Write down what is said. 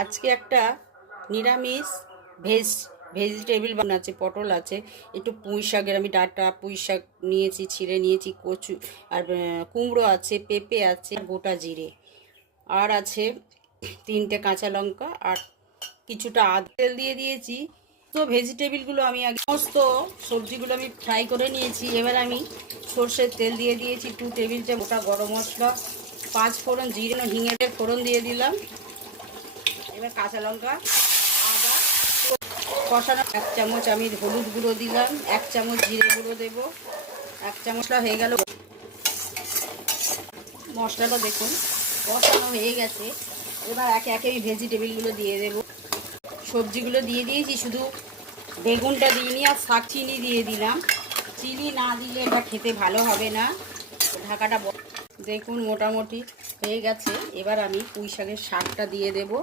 আজকে একটা নিরামিষ ভেজিটেবিল বানাচ্ছে। পটল আছে, একটু পুঁই শাকের আমি ডাঁটা পুঁই শাক নিয়েছি, ছিঁড়ে নিয়েছি, কচু আর কুমড়ো আছে, পেঁপে আছে, গোটা জিরে আর আছে 3টে কাঁচা লঙ্কা আর কিছুটা আদা। তেল দিয়ে দিয়েছি। তো ভেজিটেবিলগুলো আমি আগে সমস্ত সবজিগুলো আমি ফ্রাই করে নিয়েছি। এবার আমি সর্ষের তেল দিয়ে দিয়েছি 2 টেবিল চামচ, গোটা গরম মশলা, 5 ফোড়ন, জিরে, হিঙের ফোড়ন দিয়ে দিলাম। এবার কাঁচা লঙ্কা, আদা কষানো। 1 চামচ আমি হলুদ গুঁড়ো দিলাম, 1 চামচ জিরে গুঁড়ো দেবো, 1 চামচটা হয়ে গেল। মশলাটা দেখুন কষানো হয়ে গেছে। এবার একে একে এই ভেজিটেবিলগুলো দিয়ে দেবো। সবজিগুলো দিয়ে দিয়েছি, শুধু বেগুনটা দিইনি আর শাক চিনি দিয়ে দিলাম। চিনি না দিলে এটা খেতে ভালো হবে না। ঢাকাটা দেখুন মোটামুটি হয়ে গেছে। এবার আমি পুঁই শাকের শাকটা দিয়ে দেবো।